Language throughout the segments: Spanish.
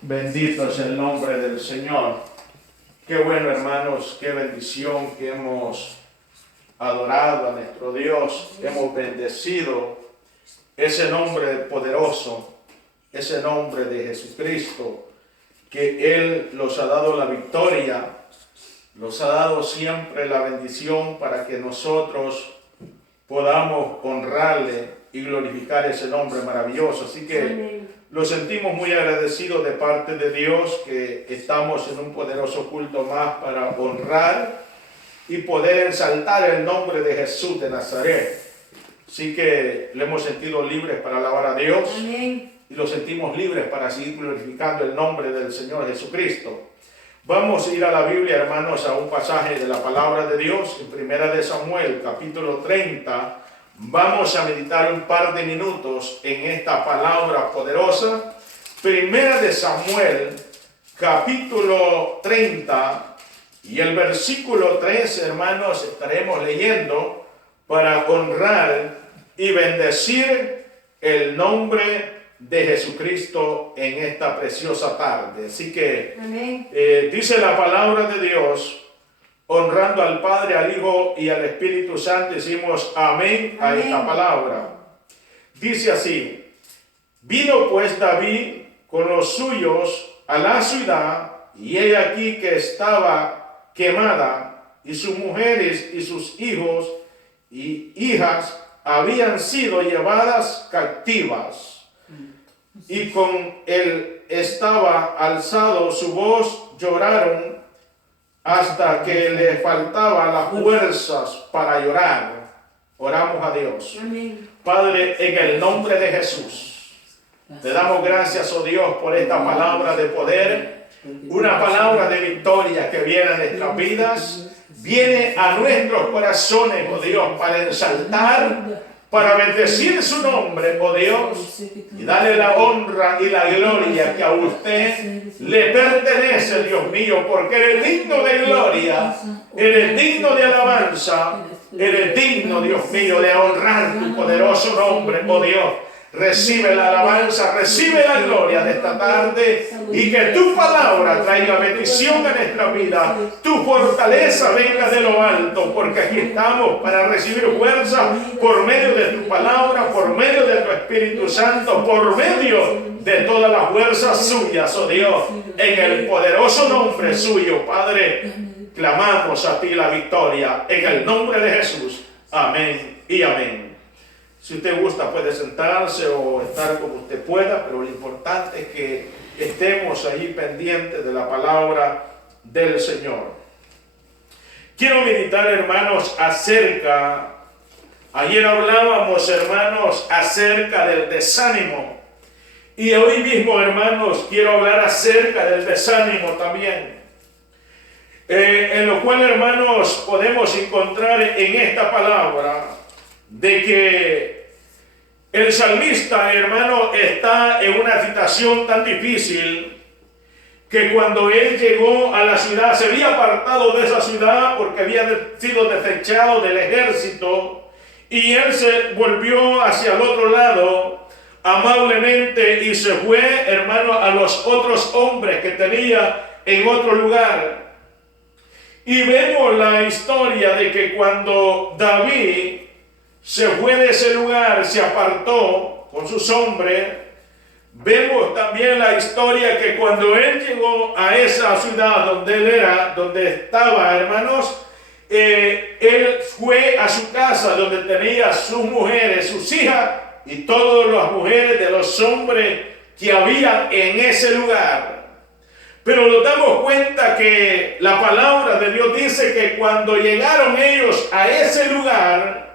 Bendito es el nombre del Señor. Qué bueno, hermanos, qué bendición que hemos adorado a nuestro Dios, hemos bendecido ese nombre poderoso, ese nombre de Jesucristo, que Él nos ha dado la victoria, nos ha dado siempre la bendición para que nosotros podamos honrarle y glorificar ese nombre maravilloso. Así que lo sentimos muy agradecidos de parte de Dios que estamos en un poderoso culto más para honrar y poder exaltar el nombre de Jesús de Nazaret. Así que lo hemos sentido libres para alabar a Dios. Amén. Y lo sentimos libres para seguir glorificando el nombre del Señor Jesucristo. Vamos a ir a la Biblia, hermanos, a un pasaje de la palabra de Dios en Primera de Samuel, capítulo 30. Vamos a meditar un par de minutos en esta palabra poderosa. Primera de Samuel, capítulo 30, y el versículo 3, hermanos, estaremos leyendo para honrar y bendecir el nombre de Jesucristo en esta preciosa tarde. Así que dice la palabra de Dios, honrando al Padre, al Hijo y al Espíritu Santo, decimos amén a esta palabra. Dice así: vino pues David con los suyos a la ciudad, y he aquí que estaba quemada, y sus mujeres y sus hijos y hijas habían sido llevadas cautivas. Y con él estaba alzado su voz, lloraron hasta que le faltaban las fuerzas para llorar. Oramos a Dios. Amén. Padre, en el nombre de Jesús, te damos gracias, oh Dios, por esta palabra de poder, una palabra de victoria que viene a nuestras vidas, viene a nuestros corazones, oh Dios, para exaltar, para bendecir su nombre, oh Dios, y darle la honra y la gloria que a usted le pertenece, Dios mío, porque eres digno de gloria, eres digno de alabanza, eres digno, Dios mío, de honrar tu poderoso nombre, oh Dios. Recibe la alabanza, recibe la gloria de esta tarde, y que tu palabra traiga bendición a nuestra vida, tu fortaleza venga de lo alto, porque aquí estamos para recibir fuerza por medio de tu palabra, por medio de tu Espíritu Santo, por medio de todas las fuerzas suyas, oh Dios, en el poderoso nombre suyo, Padre, clamamos a ti la victoria, en el nombre de Jesús. Amén y amén. Si usted gusta, puede sentarse o estar como usted pueda, pero lo importante es que estemos ahí pendientes de la palabra del Señor. Quiero meditar, hermanos, ayer hablábamos, hermanos, acerca del desánimo. Y hoy mismo, hermanos, quiero hablar acerca del desánimo también. En lo cual, hermanos, podemos encontrar en esta palabra de que el salmista, hermano, está en una situación tan difícil que cuando él llegó a la ciudad, se había apartado de esa ciudad porque había sido desechado del ejército, y él se volvió hacia el otro lado amablemente y se fue, hermano, a los otros hombres que tenía en otro lugar. Y vemos la historia de que cuando David se fue de ese lugar, se apartó con sus hombres, vemos también la historia que cuando él llegó a esa ciudad donde él era, donde estaba, hermanos, él fue a su casa donde tenía sus mujeres, sus hijas y todas las mujeres de los hombres que había en ese lugar. Pero nos damos cuenta que la palabra de Dios dice que cuando llegaron ellos a ese lugar,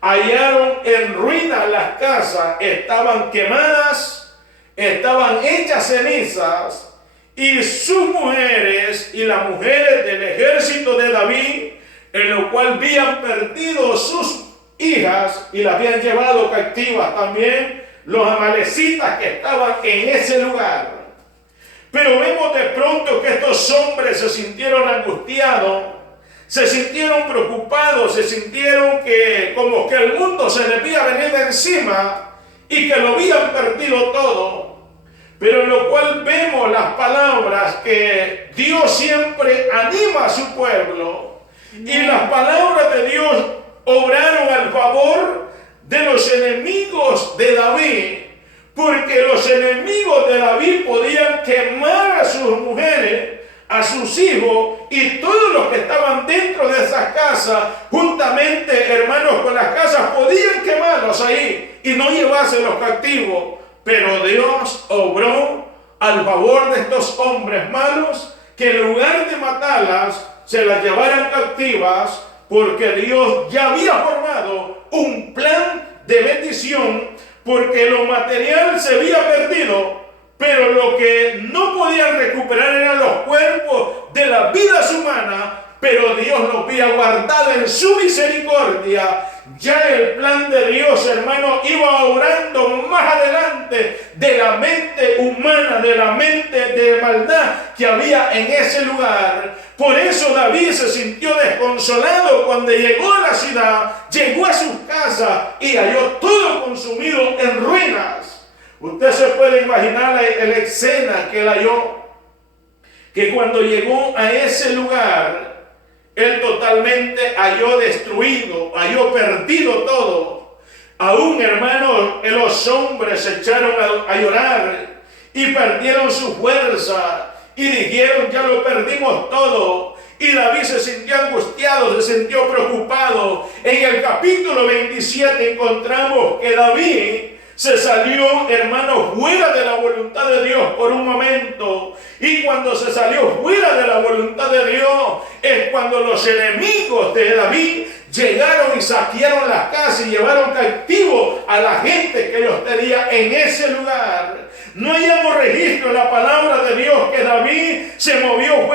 hallaron en ruinas las casas, estaban quemadas, estaban hechas cenizas, y sus mujeres y las mujeres del ejército de David, en lo cual habían perdido sus hijas y las habían llevado cautivas también los amalecitas que estaban en ese lugar. Pero vemos de pronto que estos hombres se sintieron angustiados, se sintieron preocupados, se sintieron que como que el mundo se les había venido encima y que lo habían perdido todo. Pero en lo cual vemos la las palabras que Dios siempre anima a su pueblo. Y las palabras de Dios obraron al favor de los enemigos de David, porque los enemigos de David podían quemar a sus mujeres, a sus hijos y todos los que estaban dentro de esas casas, juntamente, hermanos, con las casas, podían quemarlos ahí y no llevárselos cautivos. Pero Dios obró al favor de estos hombres malos, que en lugar de matarlas, se las llevaran cautivas, porque Dios ya había formado un plan de bendición, porque lo material se había perdido, pero lo que no podían recuperar eran los cuerpos de las vidas humanas, pero Dios los había guardado en su misericordia. Ya el plan de Dios, hermano, iba obrando más adelante de la mente humana, de la mente de maldad que había en ese lugar. Por eso David se sintió desconsolado cuando llegó a la ciudad, llegó a su casa y halló todo consumido en ruinas. Usted se puede imaginar la escena que él halló, que cuando llegó a ese lugar, él totalmente halló destruido, halló perdido todo. Aún, hermanos, los hombres se echaron a llorar y perdieron su fuerza y dijeron: ya lo perdimos todo. Y David se sintió angustiado, se sintió preocupado. En el capítulo 27 encontramos que David se salió, hermano, fuera de la voluntad de Dios por un momento. Y cuando se salió fuera de la voluntad de Dios, es cuando los enemigos de David llegaron y saquearon las casas y llevaron cautivo a la gente que ellos tenían en ese lugar. No hallamos registro en la palabra de Dios que David se movió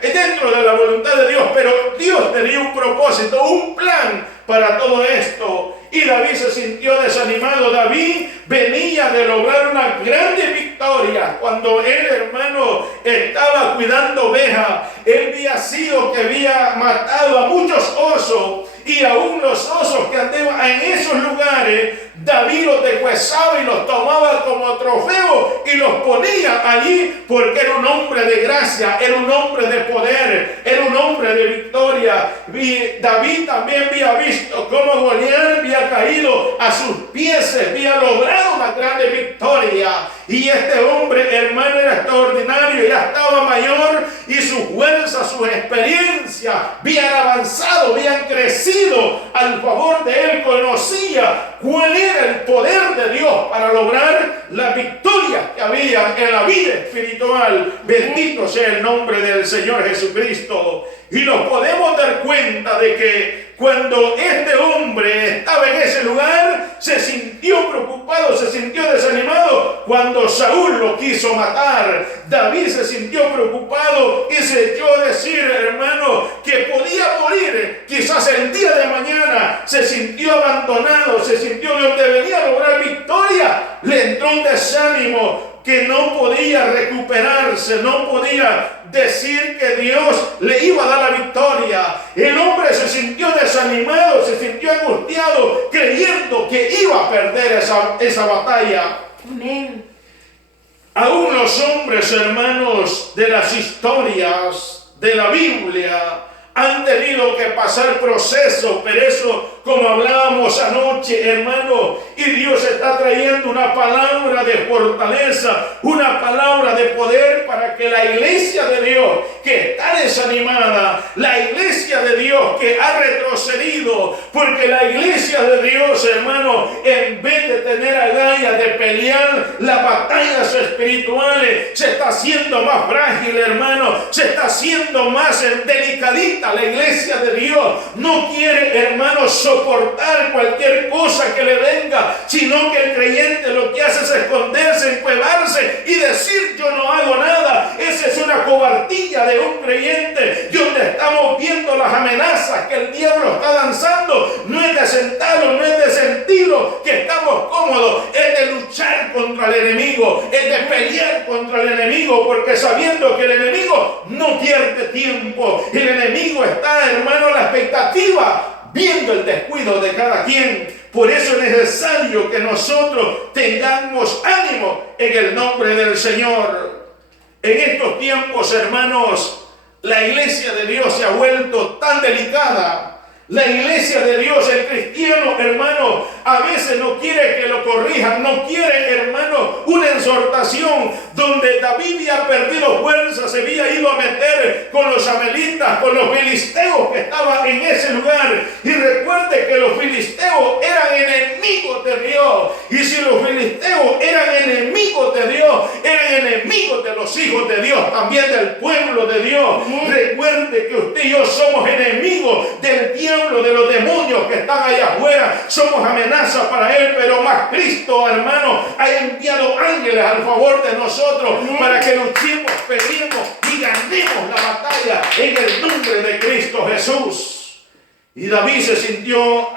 dentro de la voluntad de Dios, pero Dios tenía un propósito, un plan para todo esto. Y David se sintió desanimado. David venía de lograr una grande victoria cuando él, hermano, estaba cuidando ovejas. Él había sido que había matado a muchos osos, y aún los osos que andaban en esos lugares, David los deshuesaba y los tomaba como trofeo y los ponía allí, porque era un hombre de gracia, era un hombre de poder, era un hombre de victoria. Y David también había visto cómo Goliat había caído a sus pies, había logrado una grande victoria. Y este hombre, hermano, era extraordinario, ya estaba mayor y su fuerza, su experiencia habían avanzado, habían crecido al favor de él. Conocía cuál era el poder de Dios para lograr la victoria que había en la vida espiritual. Bendito sea el nombre del Señor Jesucristo. Y nos podemos dar cuenta de que cuando este hombre estaba en ese lugar, se sintió preocupado, se sintió desanimado. Cuando Saúl lo quiso matar, David se sintió preocupado y se echó a decir, hermano, que podía morir quizás el día de mañana. Se sintió abandonado, se sintió donde venía a lograr victoria. Le entró un desánimo que no podía recuperarse, no podía decir que Dios le iba a dar la victoria. El hombre se sintió desanimado, se sintió angustiado, creyendo que iba a perder esa batalla. Amén. Aún los hombres, hermanos, de las historias de la Biblia han tenido que pasar procesos, pero eso, como hablábamos anoche, hermano, y Dios está trayendo una palabra de fortaleza, una palabra de poder para que la iglesia de Dios que está desanimada, la iglesia de Dios que ha retrocedido, porque la iglesia de Dios, hermano, en vez de tener agallas de pelear las batallas espirituales, se está haciendo más frágil, hermano, se está haciendo más delicadita. La iglesia de Dios no quiere, hermano, soportar cualquier cosa que le venga, sino que el creyente lo que hace es esconderse, encuevarse y decir: yo no hago nada. Esa es una cobardía de un creyente, donde estamos viendo las amenazas que el diablo está lanzando. No es de sentarlo, no es de sentirlo que estamos cómodos, es de luchar contra el enemigo, es de pelear contra el enemigo, porque sabiendo que el enemigo no pierde tiempo, el enemigo está, hermano, a la expectativa, viendo el descuido de cada quien. Por eso es necesario que nosotros tengamos ánimo en el nombre del Señor. En estos tiempos, hermanos, la iglesia de Dios se ha vuelto tan delicada. La iglesia de Dios, el cristiano, hermano, a veces no quiere que lo corrijan, no quiere, hermano, una exhortación donde David había perdido fuerza, se había ido a meter con los amelitas, con los filisteos que estaban en ese lugar. Y recuerde que los filisteos eran enemigos de Dios. Y si los filisteos eran enemigos de Dios, eran enemigos de los hijos de Dios, también del pueblo de Dios. Recuerde que usted y yo somos enemigos del diablo, de los demonios que están allá afuera. Somos amenaza para él, pero más Cristo, hermano, ha enviado ángeles al favor de nosotros para que luchemos, peleemos y ganemos la batalla en el nombre de Cristo Jesús. Y David se sintió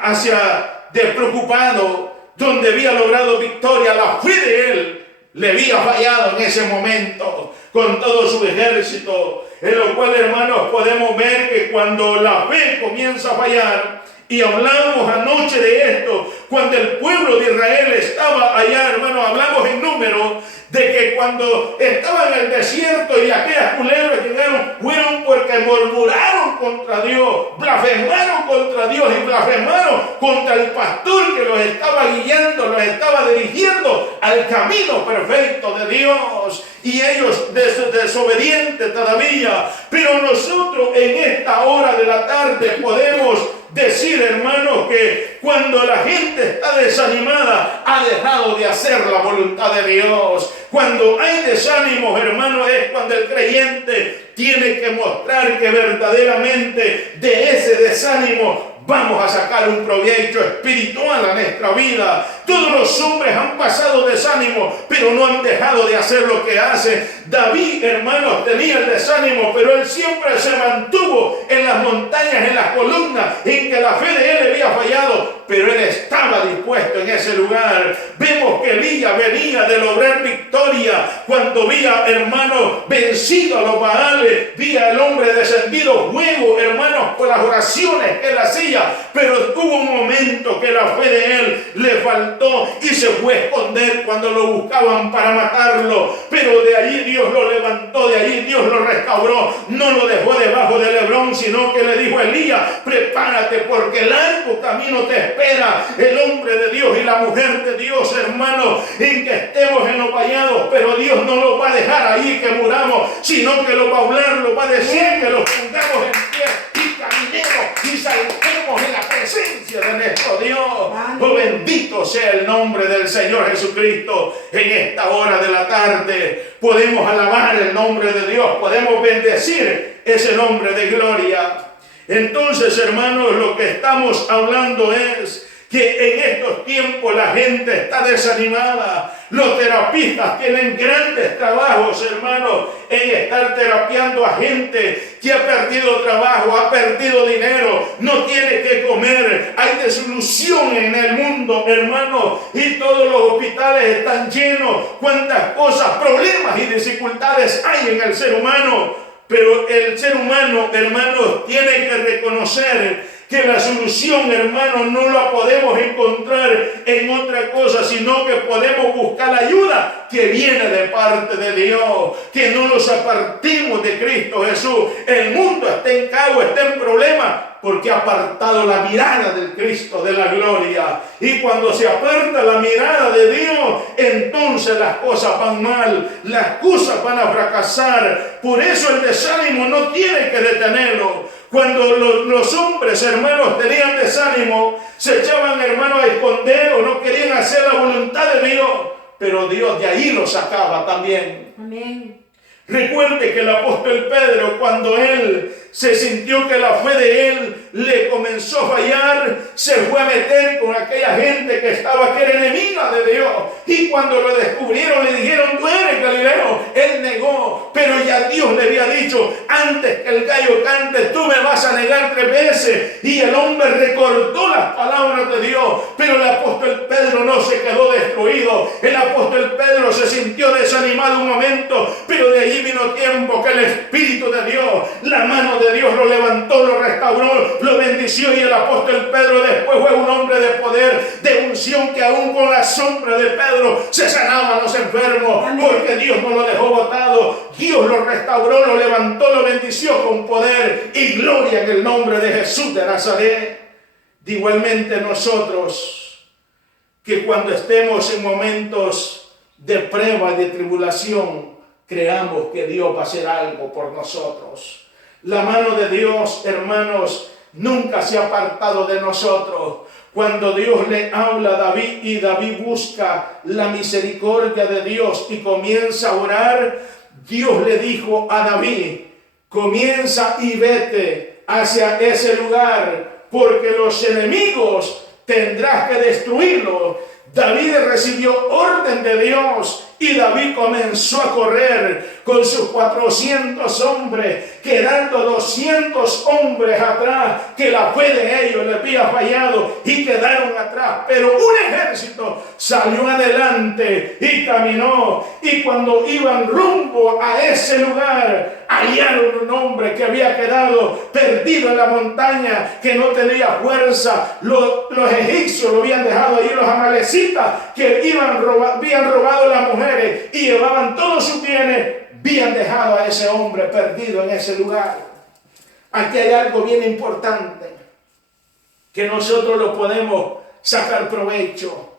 despreocupado, donde había logrado victoria. La fe de él le había fallado en ese momento con todo su ejército, en lo cual, hermanos, podemos ver que cuando la fe comienza a fallar, y hablamos anoche de esto, cuando el pueblo de Israel estaba allá, hermanos, hablamos en número de que cuando estaba en el desierto y aquellas culebras llegaron, fueron porque murmuraron contra Dios, blasfemaron contra Dios y blasfemaron contra el pastor que los estaba guiando, los estaba dirigiendo al camino perfecto de Dios. Y ellos desobedientes todavía. Pero nosotros en esta hora de la tarde podemos decir, hermanos, que cuando la gente está desanimada, ha dejado de hacer la voluntad de Dios. Cuando hay desánimos, hermanos, es cuando el creyente tiene que mostrar que verdaderamente de ese desánimo vamos a sacar un provecho espiritual a nuestra vida. Todos los hombres han pasado desánimo, pero no han dejado de hacer lo que hacen. David, hermanos, tenía el desánimo, pero él siempre se mantuvo en las montañas, en las columnas, en que la fe de él había fallado, pero él estaba dispuesto en ese lugar. Vemos que Elías venía de lograr victoria cuando había, hermanos, vencido a los Baales, vía el hombre descendido fuego, hermanos, por las oraciones que él hacía. Pero hubo un momento que la fe de él le faltó y se fue a esconder cuando lo buscaban para matarlo. Pero de allí Dios lo levantó, de allí Dios lo restauró. No lo dejó debajo del Hebrón, sino que le dijo a Elías: prepárate porque largo camino te espera. El hombre de Dios y la mujer de Dios, hermano, en que estemos en los vallados, pero Dios no lo va a dejar ahí que muramos, sino que lo va a hablar, lo va a decir, que los pongamos en pie y caminemos y saltemos en la presencia de nuestro Dios. Oh, bendito sea el nombre del Señor Jesucristo. En esta hora de la tarde podemos alabar el nombre de Dios, podemos bendecir ese nombre de gloria. Entonces, hermanos, lo que estamos hablando es que en estos tiempos la gente está desanimada. Los terapistas tienen grandes trabajos, hermanos, en estar terapiando a gente que ha perdido trabajo, ha perdido dinero, no tiene que comer. Hay desilusión en el mundo, hermanos, y todos los hospitales están llenos. Cuántas cosas, problemas y dificultades hay en el ser humano. Pero el ser humano, hermanos, tiene que reconocer que la solución, hermano, no la podemos encontrar en otra cosa, sino que podemos buscar la ayuda que viene de parte de Dios. Que no nos apartemos de Cristo Jesús. El mundo está en caos, está en problemas, porque ha apartado la mirada del Cristo de la gloria. Y cuando se aparta la mirada de Dios, entonces las cosas van mal, las cosas van a fracasar. Por eso el desánimo no tiene que detenerlo. Cuando los hombres, hermanos, tenían desánimo, se echaban, hermanos, a esconder o no querían hacer la voluntad de Dios, pero Dios de ahí los sacaba también. Amén. Recuerde que el apóstol Pedro, cuando él se sintió que la fe de él le comenzó a fallar, se fue a meter con aquella gente que era enemiga de Dios. Y cuando lo descubrieron, le dijeron: tú eres Galileo. Él negó, pero ya Dios le había dicho: antes que el gallo cante, tú me vas a negar 3 veces. Y el hombre recordó las palabras de Dios. Pero el apóstol Pedro no se quedó destruido. El apóstol Pedro se sintió desanimado un momento, pero de allí vino debido tiempo que el Espíritu de Dios, la mano de Dios lo levantó, lo restauró, lo bendició, y el apóstol Pedro después fue un hombre de poder, de unción, que aún con la sombra de Pedro se sanaban los enfermos. Amén. Porque Dios no lo dejó botado, Dios lo restauró, lo levantó, lo bendició con poder y gloria en el nombre de Jesús de Nazaret. Igualmente nosotros, que cuando estemos en momentos de prueba y de tribulación, creamos que Dios va a hacer algo por nosotros. La mano de Dios, hermanos, nunca se ha apartado de nosotros. Cuando Dios le habla a David y David busca la misericordia de Dios y comienza a orar, Dios le dijo a David: comienza y vete hacia ese lugar, porque los enemigos tendrás que destruirlos. David recibió orden de Dios y David comenzó a correr con sus 400 hombres, quedando 200 hombres atrás, que la fe de ellos les había fallado y quedaron atrás. Pero un ejército salió adelante y caminó, y cuando iban rumbo a ese lugar, hallaron un hombre que había quedado perdido en la montaña, que no tenía fuerza. Los egipcios lo habían dejado allí, los amalecitas que habían robado las mujeres y llevaban todos sus bienes, habían dejado a ese hombre perdido en ese lugar. Aquí hay algo bien importante que nosotros lo podemos sacar provecho.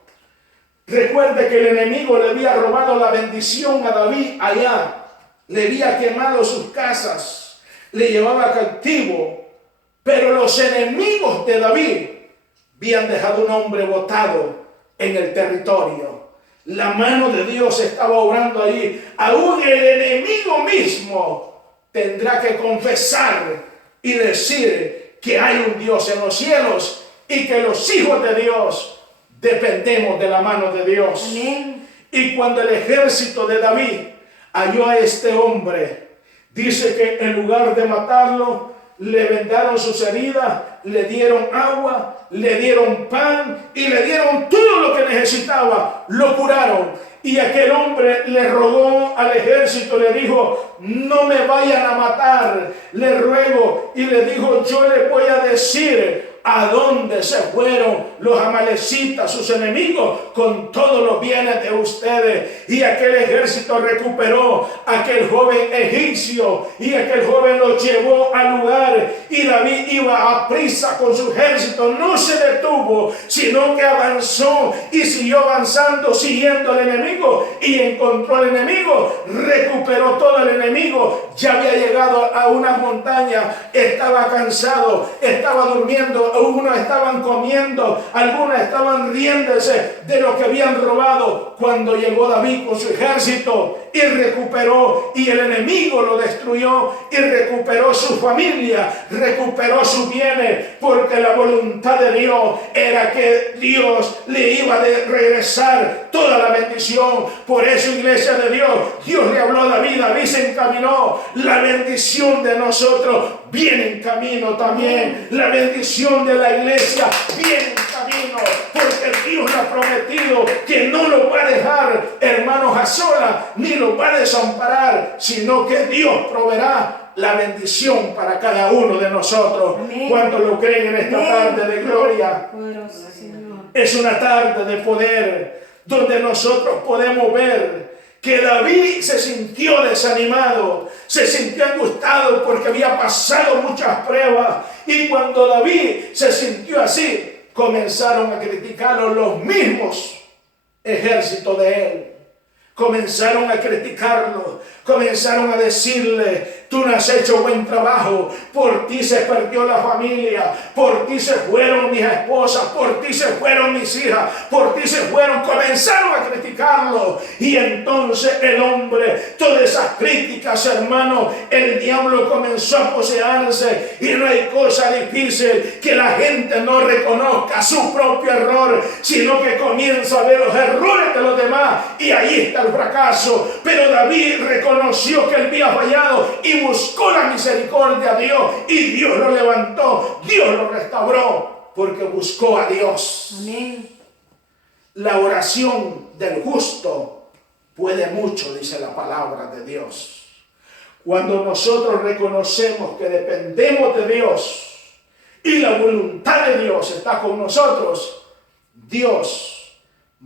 Recuerde que el enemigo le había robado la bendición a David allá, le había quemado sus casas, le llevaba cautivo, pero los enemigos de David habían dejado un hombre botado en el territorio. La mano de Dios estaba obrando allí. Aún el enemigo mismo tendrá que confesar y decir que hay un Dios en los cielos y que los hijos de Dios dependemos de la mano de Dios. Amén. Y cuando el ejército de David halló a este hombre, dice que en lugar de matarlo, le vendaron sus heridas, le dieron agua, le dieron pan y le dieron todo lo que necesitaba. Lo curaron. Y aquel hombre le rogó al ejército, le dijo: no me vayan a matar, le ruego. Y le dijo: yo le voy a decir a dónde se fueron los amalecitas, sus enemigos, con todos los bienes de ustedes. Y aquel ejército recuperó a aquel joven egipcio, y aquel joven lo llevó al lugar, y David iba a prisa con su ejército, no se detuvo, sino que avanzó y siguió avanzando, siguiendo al enemigo, y encontró al enemigo, recuperó todo el enemigo. Ya había llegado a una montaña, estaba cansado, estaba durmiendo, algunos estaban comiendo, algunos estaban riéndose de lo que habían robado, cuando llegó David con su ejército y recuperó, y el enemigo lo destruyó, y recuperó su familia, recuperó sus bienes, porque la voluntad de Dios era que Dios le iba a regresar toda la bendición. Por eso, iglesia de Dios, Dios le habló a David, David se encaminó. La bendición de nosotros viene en camino también. La bendición de la iglesia viene en camino, porque Dios le ha prometido que no lo va a dejar, hermanos, a sola, ni lo va a desamparar, sino que Dios proveerá la bendición para cada uno de nosotros. ¿Cuántos lo creen en esta tarde de gloria? Es una tarde de poder, donde nosotros podemos ver que David se sintió desanimado, se sintió angustiado porque había pasado muchas pruebas, y cuando David se sintió así, comenzaron a criticarlo los mismos ejércitos de él. Comenzaron a criticarlo, comenzaron a decirle: tú no has hecho buen trabajo, por ti se perdió la familia, por ti se fueron mis esposas, por ti se fueron mis hijas, por ti se fueron. Comenzaron a criticarlo, y entonces el hombre, todas esas críticas, hermano, el diablo comenzó a poseerse, y no hay cosa difícil que la gente no reconozca su propio error, sino que comienza a ver los errores de los demás, y ahí está el fracaso. Pero David reconoció que él había fallado y buscó la misericordia de Dios, y Dios lo levantó, Dios lo restauró, porque buscó a Dios. Amén. La oración del justo puede mucho, dice la palabra de Dios. Cuando nosotros reconocemos que dependemos de Dios y la voluntad de Dios está con nosotros, Dios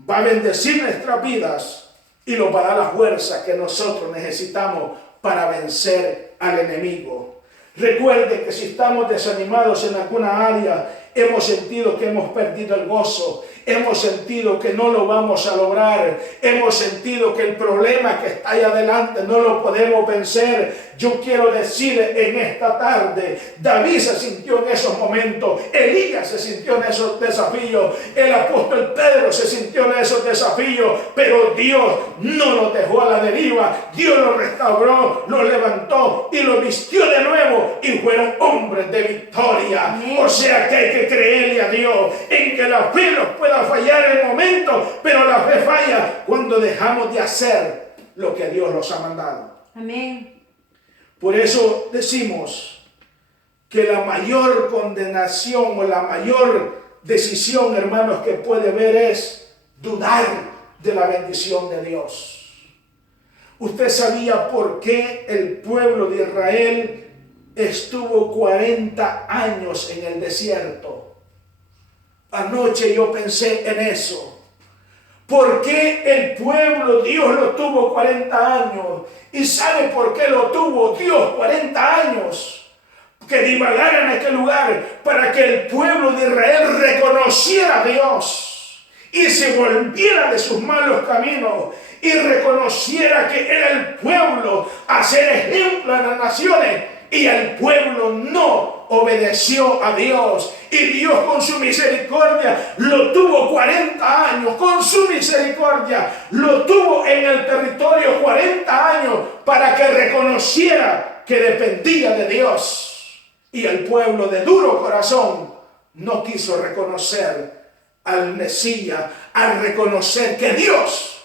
va a bendecir nuestras vidas y nos va a dar la fuerza que nosotros necesitamos para vencer al enemigo. Recuerde que si estamos desanimados en alguna área, hemos sentido que hemos perdido el gozo, hemos sentido que no lo vamos a lograr, hemos sentido que el problema que está ahí adelante no lo podemos vencer. Yo quiero decirle en esta tarde, David se sintió en esos momentos, Elías se sintió en esos desafíos, el apóstol Pedro se sintió en esos desafíos, pero Dios no lo dejó a la deriva. Dios lo restauró, lo levantó y lo vistió de nuevo y fueron hombres de victoria. O sea que hay que creerle a Dios en que la fe nos pueda fallar en momentos, pero la fe falla cuando dejamos de hacer lo que Dios nos ha mandado. Amén. Por eso decimos que la mayor condenación o la mayor decisión, hermanos, que puede haber es dudar de la bendición de Dios. ¿Usted sabía por qué el pueblo de Israel estuvo 40 años en el desierto? Anoche yo pensé en eso. ¿Por qué el pueblo, Dios lo tuvo 40 años? ¿Y sabe por qué lo tuvo Dios 40 años? Que divagara en aquel lugar para que el pueblo de Israel reconociera a Dios y se volviera de sus malos caminos y reconociera que era el pueblo a ser ejemplo en las naciones. Y el pueblo no obedeció a Dios. Y Dios con su misericordia lo tuvo 40 años. Con su misericordia lo tuvo en el territorio 40 años para que reconociera que dependía de Dios. Y el pueblo de duro corazón no quiso reconocer al Mesías, al reconocer que Dios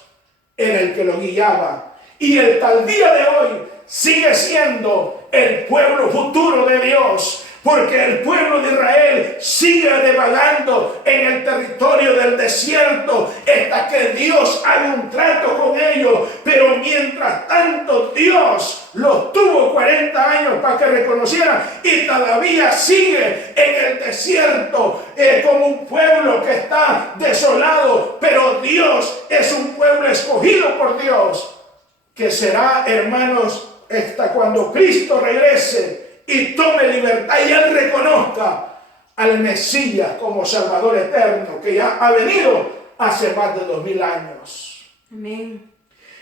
era el que lo guiaba. Y el tal día de hoy sigue siendo el pueblo futuro de Dios, porque el pueblo de Israel sigue divagando en el territorio del desierto hasta que Dios haga un trato con ellos. Pero mientras tanto Dios los tuvo 40 años para que reconocieran y todavía sigue en el desierto como un pueblo que está desolado. Pero Dios es un pueblo escogido por Dios, que será, hermanos, hasta cuando Cristo regrese y tome libertad y Él reconozca al Mesías como Salvador eterno, que ya ha venido hace más de 2000 años. Amén.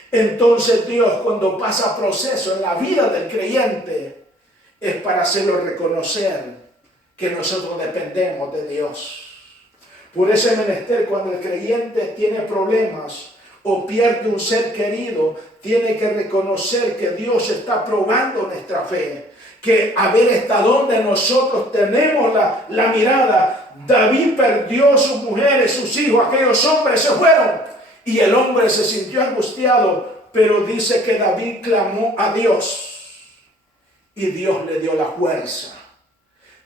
Entonces Dios, cuando pasa proceso en la vida del creyente, es para hacerlo reconocer que nosotros dependemos de Dios. Por ese menester, cuando el creyente tiene problemas o pierde un ser querido, tiene que reconocer que Dios está probando nuestra fe, que a ver hasta dónde nosotros tenemos la mirada. David perdió sus mujeres, sus hijos, aquellos hombres se fueron y el hombre se sintió angustiado, pero dice que David clamó a Dios y Dios le dio la fuerza.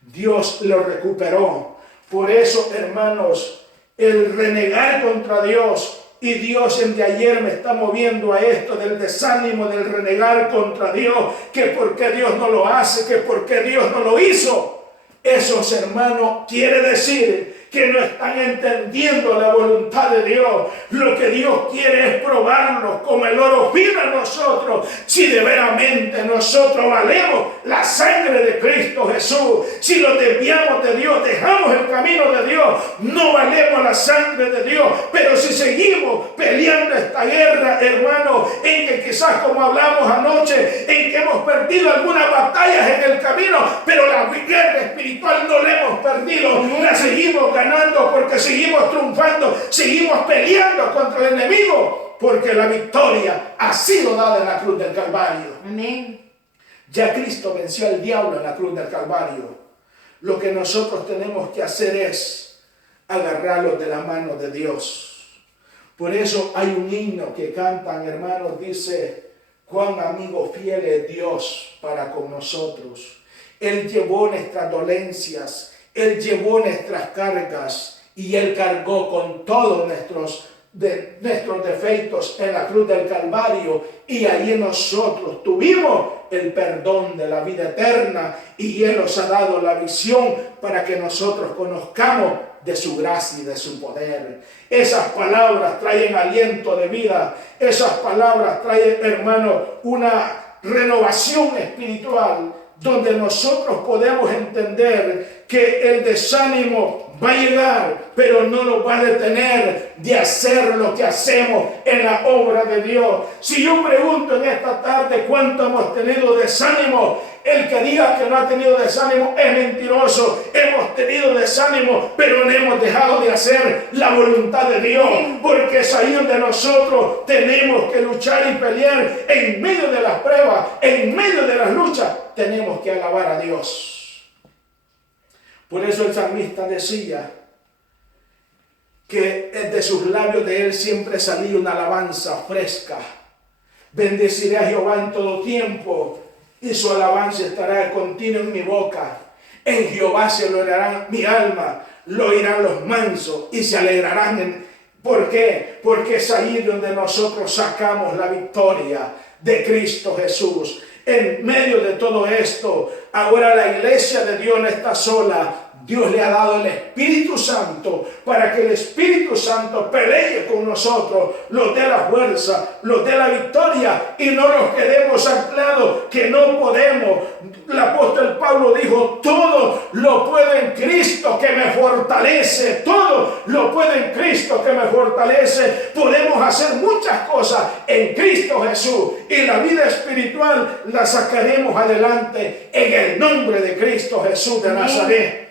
Dios lo recuperó. Por eso, hermanos, el renegar contra Dios, y Dios el de ayer me está moviendo a esto del desánimo, del renegar contra Dios, que por qué Dios no lo hace, que por qué Dios no lo hizo. Esos, hermanos, quiere decir que no están entendiendo la voluntad de Dios. Lo que Dios quiere es probarnos como el oro fino a nosotros, si de veramente nosotros valemos la sangre de Cristo Jesús. Si lo desviamos de Dios, dejamos el camino de Dios, no valemos la sangre de Dios. Pero si seguimos peleando esta guerra, hermano, en que quizás, como hablamos anoche, en que hemos perdido algunas batallas en el camino, pero la guerra espiritual no la hemos perdido, la seguimos ganando porque seguimos triunfando, seguimos peleando contra el enemigo, porque la victoria ha sido dada en la cruz del Calvario. Amén. Ya Cristo venció al diablo en la cruz del Calvario. Lo que nosotros tenemos que hacer es agarrarlos de la mano de Dios. Por eso hay un himno que cantan, hermanos, dice: cuán amigo fiel es Dios para con nosotros. Él llevó nuestras dolencias, Él llevó nuestras cargas y Él cargó con todos nuestros de nuestros defectos en la cruz del Calvario, y allí nosotros tuvimos el perdón de la vida eterna, y Él nos ha dado la visión para que nosotros conozcamos de su gracia y de su poder. Esas palabras traen aliento de vida. Esas palabras traen, hermano, una renovación espiritual, donde nosotros podemos entender que el desánimo va a llegar, pero no nos va a detener de hacer lo que hacemos en la obra de Dios. Si yo pregunto en esta tarde cuánto hemos tenido desánimo, el que diga que no ha tenido desánimo es mentiroso. Hemos tenido desánimo, pero no hemos dejado de hacer la voluntad de Dios, porque es ahí donde nosotros tenemos que luchar y pelear. En medio de las pruebas, en medio de las luchas, tenemos que alabar a Dios. Por eso el salmista decía que de sus labios de él siempre salía una alabanza fresca. Bendeciré a Jehová en todo tiempo, y su alabanza estará continua en mi boca. En Jehová se alegrará mi alma, lo oirán los mansos y se alegrarán. ¿Por qué? Porque es ahí donde nosotros sacamos la victoria de Cristo Jesús. En medio de todo esto, ahora la iglesia de Dios no está sola. Dios le ha dado el Espíritu Santo para que el Espíritu Santo pelee con nosotros, nos dé la fuerza, nos dé la victoria, y no nos quedemos anclados que no podemos. El apóstol Pablo dijo: todo lo puedo en Cristo que me fortalece. Todo lo puedo en Cristo que me fortalece. Podemos hacer muchas cosas en Cristo Jesús, y la vida espiritual la sacaremos adelante en el nombre de Cristo Jesús de Nazaret.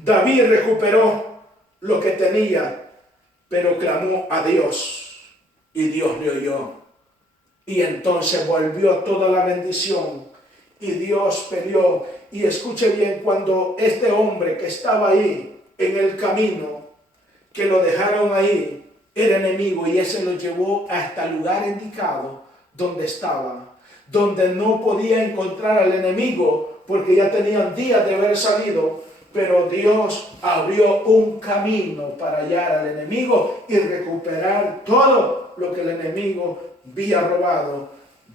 David recuperó lo que tenía, pero clamó a Dios, y Dios le oyó. Y entonces volvió toda la bendición, y Dios peleó. Y escuche bien, cuando este hombre que estaba ahí en el camino, que lo dejaron ahí, era enemigo, y ese lo llevó hasta el lugar indicado donde estaba, donde no podía encontrar al enemigo, porque ya tenían días de haber salido. Pero Dios abrió un camino para hallar al enemigo y recuperar todo lo que el enemigo había robado.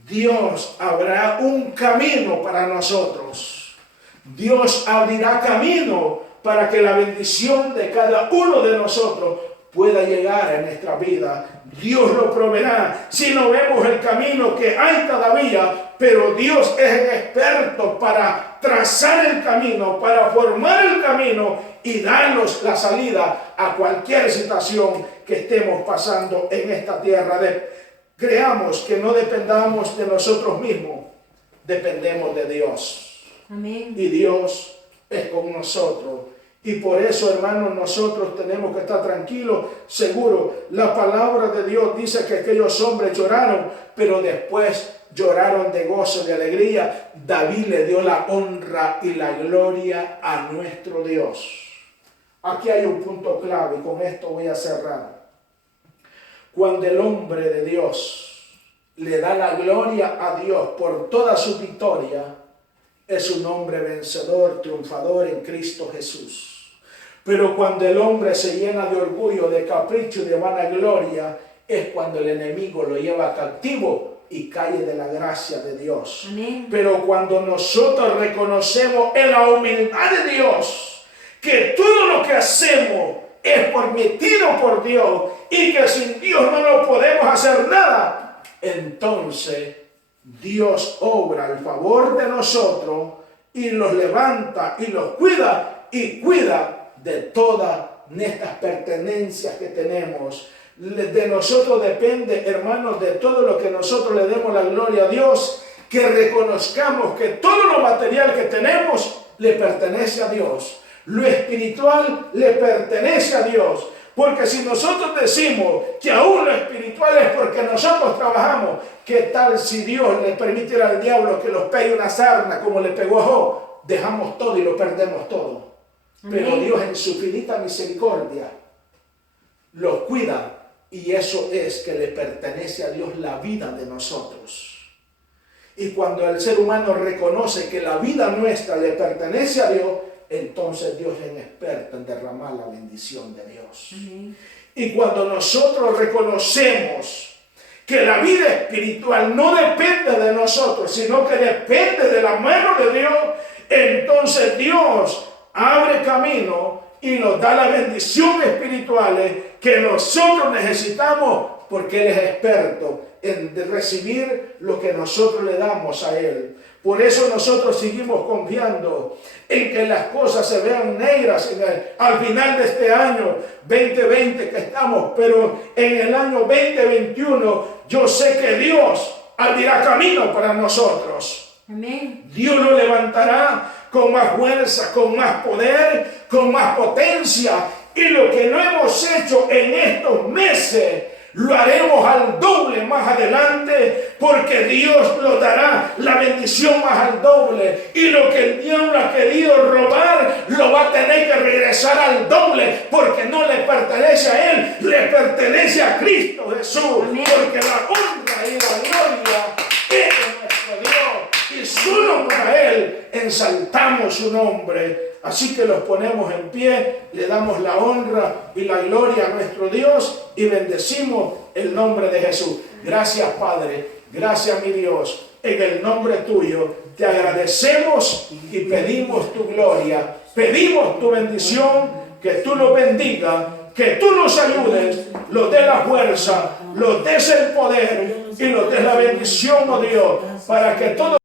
Dios abrirá un camino para nosotros. Dios abrirá camino para que la bendición de cada uno de nosotros pueda llegar a nuestra vida. Dios lo proveerá. Si no vemos el camino que hay todavía, pero Dios es el experto para trazar el camino, para formar el camino y darnos la salida a cualquier situación que estemos pasando en esta tierra. Creamos que no dependamos de nosotros mismos, dependemos de Dios. Amén. Y Dios es con nosotros. Y por eso, hermanos, nosotros tenemos que estar tranquilos, seguros. La palabra de Dios dice que aquellos hombres lloraron, pero después lloraron de gozo, de alegría. David le dio la honra y la gloria a nuestro Dios. Aquí hay un punto clave, y con esto voy a cerrar. Cuando el hombre de Dios le da la gloria a Dios por toda su victoria, es un hombre vencedor, triunfador en Cristo Jesús. Pero cuando el hombre se llena de orgullo, de capricho y de vanagloria, es cuando el enemigo lo lleva cautivo y cae de la gracia de Dios. Amén. Pero cuando nosotros reconocemos en la humildad de Dios que todo lo que hacemos es permitido por Dios y que sin Dios no lo podemos hacer nada, entonces Dios obra al favor de nosotros y los levanta y los cuida, y cuida de todas nuestras pertenencias que tenemos. De nosotros depende, hermanos, de todo lo que nosotros le demos la gloria a Dios, que reconozcamos que todo lo material que tenemos le pertenece a Dios. Lo espiritual le pertenece a Dios. Porque si nosotros decimos que aún lo espiritual es porque nosotros trabajamos, ¿qué tal si Dios le permitiera al diablo que los pegue una sarna como le pegó a Job? Dejamos todo y lo perdemos todo. Pero Amén. Dios en su infinita misericordia los cuida, y eso es que le pertenece a Dios la vida de nosotros. Y cuando el ser humano reconoce que la vida nuestra le pertenece a Dios, entonces Dios es experto en derramar la bendición de Dios. Amén. Y cuando nosotros reconocemos que la vida espiritual no depende de nosotros, sino que depende de la mano de Dios, entonces Dios abre camino y nos da las bendiciones espirituales que nosotros necesitamos, porque Él es experto en recibir lo que nosotros le damos a Él. Por eso nosotros seguimos confiando en que las cosas se vean negras al final de este año 2020 que estamos, pero en el año 2021 yo sé que Dios abrirá camino para nosotros. Amén. Dios lo levantará con más fuerza, con más poder, con más potencia. Y lo que no hemos hecho en estos meses, lo haremos al doble más adelante, porque Dios nos dará la bendición más al doble. Y lo que el diablo ha querido robar, lo va a tener que regresar al doble, porque no le pertenece a Él, le pertenece a Cristo Jesús. Amén. Porque la honra y la gloria es de nuestro Dios, y solo para Él ensaltamos su nombre. Así que los ponemos en pie, le damos la honra y la gloria a nuestro Dios y bendecimos el nombre de Jesús. Gracias, Padre. Gracias, mi Dios. En el nombre tuyo te agradecemos y pedimos tu gloria. Pedimos tu bendición, que tú nos bendigas, que tú nos ayudes, nos des la fuerza, nos des el poder y nos des la bendición, oh Dios, para que todo